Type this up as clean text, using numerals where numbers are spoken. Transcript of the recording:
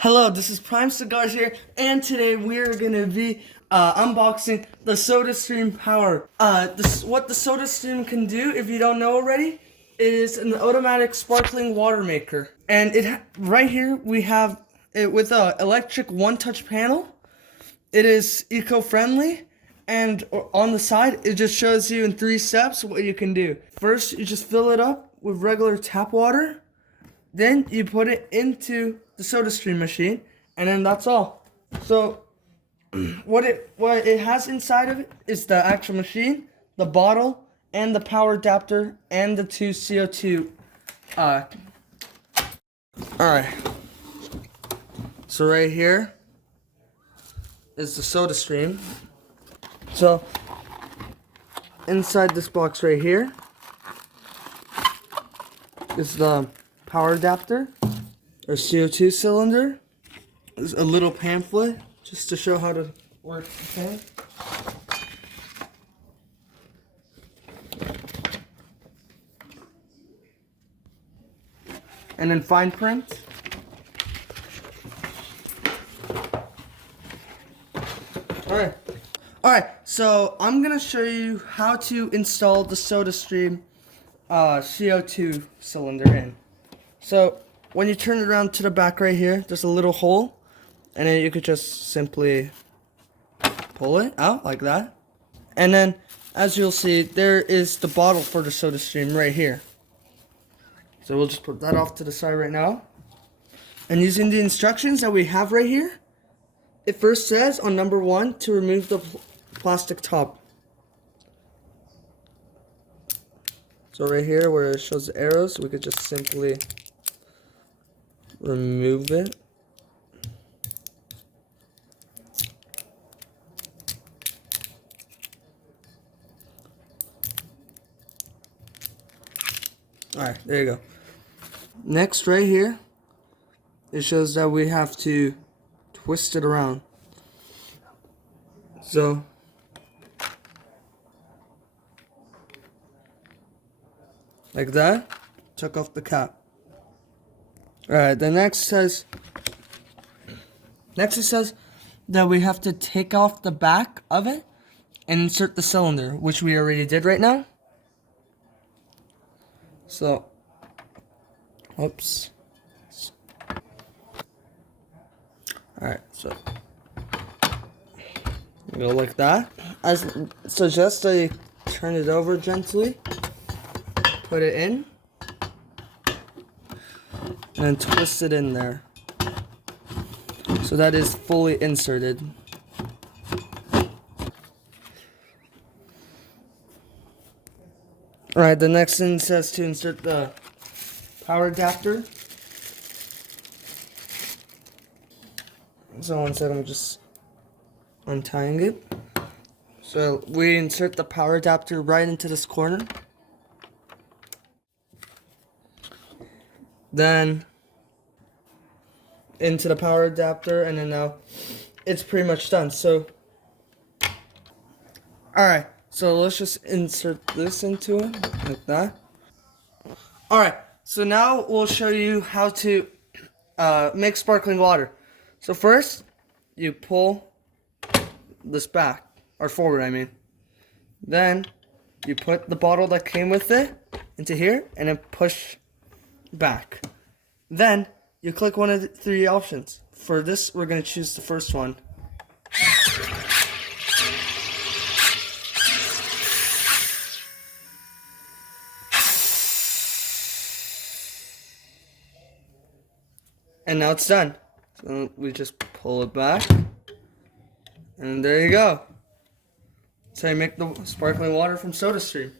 Hello, this is Prime Cigars here, and today we're gonna be unboxing the Sodastream Power. What the Sodastream can do, if you don't know already, is an automatic sparkling water maker. And right here we have it with a electric one-touch panel. It is eco-friendly, and on the side it just shows you in 3 steps what you can do. First, you just fill it up with regular tap water. Then you put it into the Sodastream machine, and then that's all. So what it has inside of it is the actual machine, the bottle, and the power adapter, and the 2 CO2. Alright. So right here is the Sodastream. So inside this box right here is the power adapter, or CO2 cylinder. There's a little pamphlet just to show how to work the fan. And then fine print. Alright, so I'm gonna show you how to install the Sodastream CO2 cylinder in. So when you turn it around to the back right here, there's a little hole, and then you could just simply pull it out like that. And then, as you'll see, there is the bottle for the Sodastream right here. So we'll just put that off to the side right now. And using the instructions that we have right here, it first says on number 1 to remove the plastic top. So right here where it shows the arrows, we could just simply remove it. Alright, there you go. Next, right here, it shows that we have to twist it around. So, like that, took off the cap. Alright, the next it says that we have to take off the back of it and insert the cylinder, which we already did right now. So, oops. Alright, so go like that. I suggest that you turn it over gently, put it in, and then twist it in there. So that is fully inserted. Alright, the next thing says to insert the power adapter. So one second, I'm just untying it. So we insert the power adapter right into this corner. Then into the power adapter, and then now it's pretty much done. So alright, so let's just insert this into it like that. Alright, so now we'll show you how to make sparkling water. So first, you pull this back, or forward I mean. Then you put the bottle that came with it into here, and then push back. Then you click one of the 3 options. For this, we're going to choose the first one. And now it's done. So we just pull it back, and there you go. That's how you make the sparkling water from Sodastream.